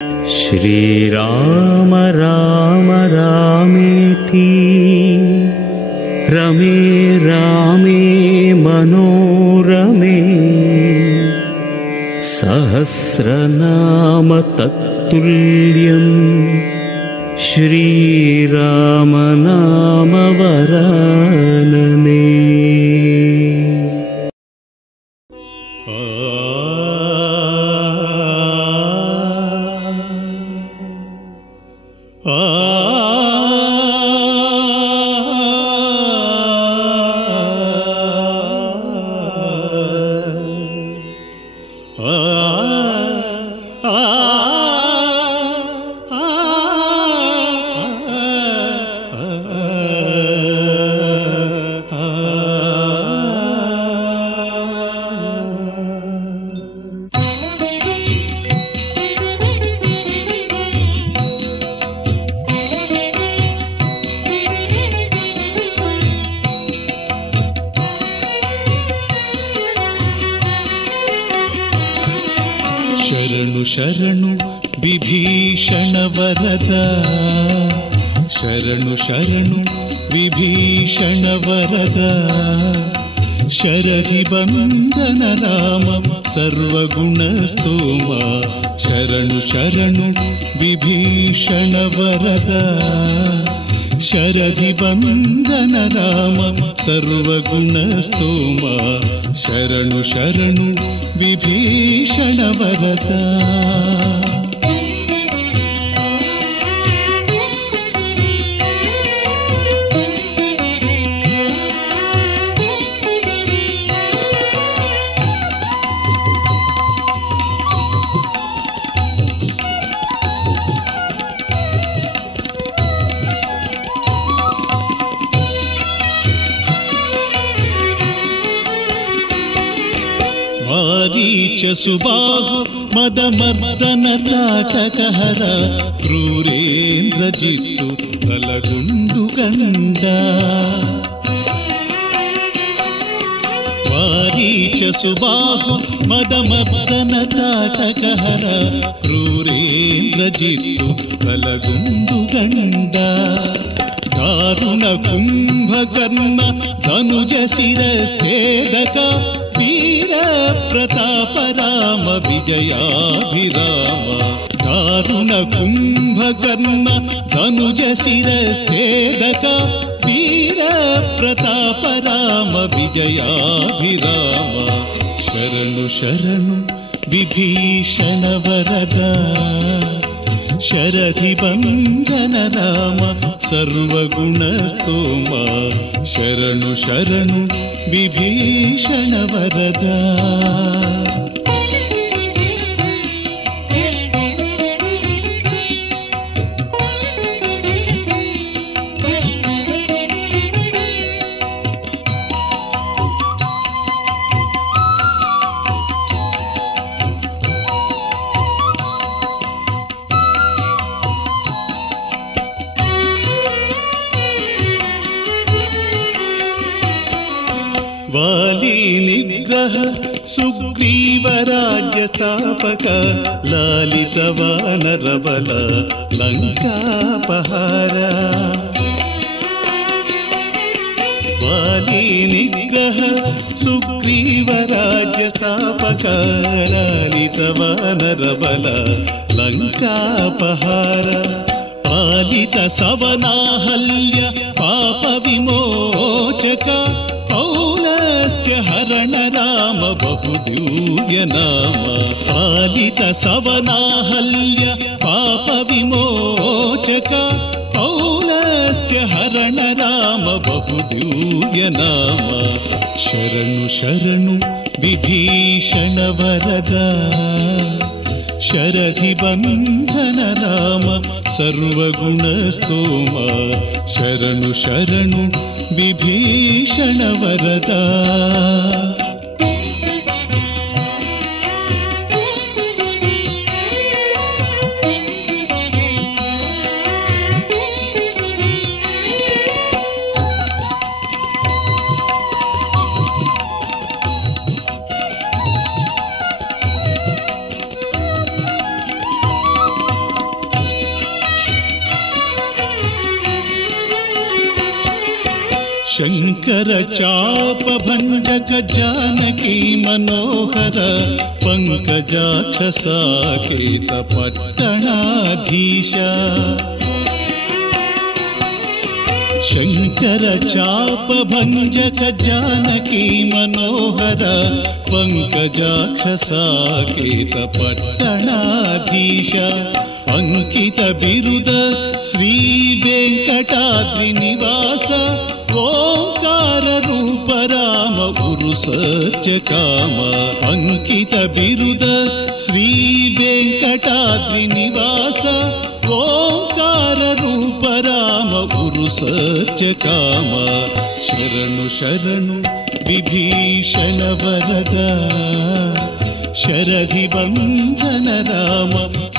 श्रीराम राम रामेति रमे रामे मनोरमे सहस्रनाम तत्तुल्यं श्रीराम नाम वरानने। ಶರಣು ಶರಣು ವಿಭೀಷಣ ವರದ, ಶರಣು ಶರಣು ವಿಭೀಷಣ ವರದ, ಶರದಿ ಬಂಧನ ರಾಮ ಸರ್ವಗುಣ ಸ್ತೋಮ. ಶರಣು ಶರಣು ವಿಭೀಷಣ ವರದ, ಶರದಿ ಬಂಧನ ರಾಮ ಸರ್ವಗುಣ ಸ್ತೋಮ. ಶರಣು ಶರಣು ವಿಭೀಷಣ ವರದ. ಮಾರೀಚ ಸುಬಾಹು ಮದಮರ್ದನ ತಾಟಕಹರ, ಕ್ರೂರೇಂದ್ರ ಜಿತ್ತು ಬಲಗುಂಡು ಗಂಡ. ಮಾರೀಚ ಸುಬಾಹು ಮದಮರ್ದನ ತಾಟಕಹರ, ಕ್ರೂರೇಂದ್ರ ಜಿತ್ತು ಬಲಗುಂಡು ಗಂಡ. ದಾರುಣ ಕುಂಭಕರ್ಣ ಧನುಜ ಶಿರಸ್ಥೇದಕ, ವೀರ ಪ್ರತಾಪ ರಾಮ ವಿಜಯಾಭಿರಾಮ. ದಾರುಣ ಕುಂಭಕರ್ಣ ಧನುಜ ಶಿರಸ್ಥೇದಕ, ವೀರ ಪ್ರತಾಪ ರಾಮ ವಿಜಯಾಭಿರಾಮ. ಶರಣು ಶರಣು ವಿಭೀಷಣ ವರದ, ಶರದಿ ಬಂಧನ ರಾಮ ಸರ್ವಗುಣ ಸ್ತೋಮ. ಶರಣು ಶರಣು ವಿಭೀಷಣ ವರದ. ವಾಲಿ ನಿಗ್ರಹ ಸುಗ್ರೀವ ರಾಜ್ಯ ಸ್ಥಾಪಕ, ಲಾಲಿತ ವಾನರ ಬಲ ಲಂಕಾಪಹಾರ. ವಾಲಿ ನಿಗ್ರಹ ಸುಗ್ರೀವ ರಾಜ್ಯ ಸ್ಥಾಪಕ, ಲಾಲಿತ ವಾನರ ಬಲ ಲಂಕಾಪಹಾರ. ಪಾಲಿತ ಸವನಾಹಲ್ಯ ಪಾಪ ವಿಮೋಚಕ, ಪೌಲಸ್ತ್ಯ ಹರಣ ರಾಮ ಬಹುದಿವ್ಯ ನಾಮ. ಪಾಲಿತ ಸವನಾಹಲ್ಯ ಪಾಪ ವಿಮೋಚಕ, ಪೌಲಸ್ತ್ಯ ಹರಣ ರಾಮ ಬಹುದಿವ್ಯ ನಾಮ. ಶರಣು ಶರಣು ವಿಭೀಷಣ ವರದ, ಶರದಿ ಬಂಧನ ರಾಮ ಸರ್ವಗುಣ ಸ್ತೋಮ. ಶರಣು ಶರಣು ವಿಭೀಷಣ ವರದ. शङ्कर चापभञ्जक जानकी मनोहर पङ्कजाक्षसाकेत पट्टणाधीश शङ्कर चापभञ्जक जानकी मनोहर पङ्कजाक्षसाकेत पट्टणाधीश अंकित बिरुद श्री वेङ्कटाद्रिनिवास ओंकार रूप राम गुरु सत्य काम अंकित बिरुद श्री वेङ्कटाद्रिनिवास ओंकार रूप राम गुरु सत्य काम शरणु शरणु विभीषण वरद शरधि बंधन राम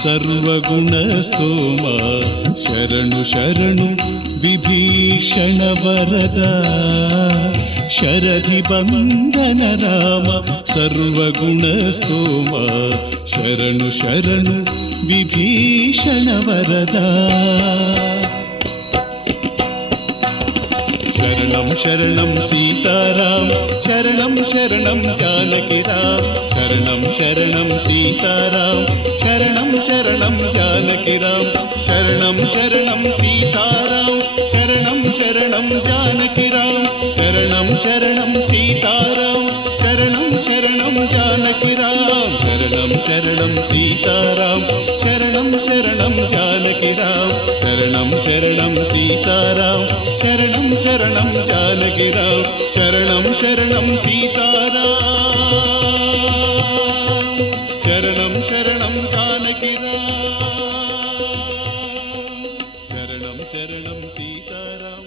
सर्वगुण स्तोम शरणु शरणु विभीषण वरद शरधि बंधन राम सर्वगुण स्तोम शरणु शरणु विभीषण वरद शरणं शरणं सीताराम शरणं शरणं जानकी राम शरणं शरणं सीताराम शरणं शरणं जानकी राम शरणं शरणं सीताराम शरणं शरणं जानकी राम शरणं शरणं सीताराम शरणं शरणं जानकी राम शरणं शरणं सीताराम शरणं शरणं जानकी राम शरणं शरणं सीताराम शरणं शरणं जानकी राम शरणं शरणं सीताराम शरणं शरणं जानकी राम शरणं शरणं सीताराम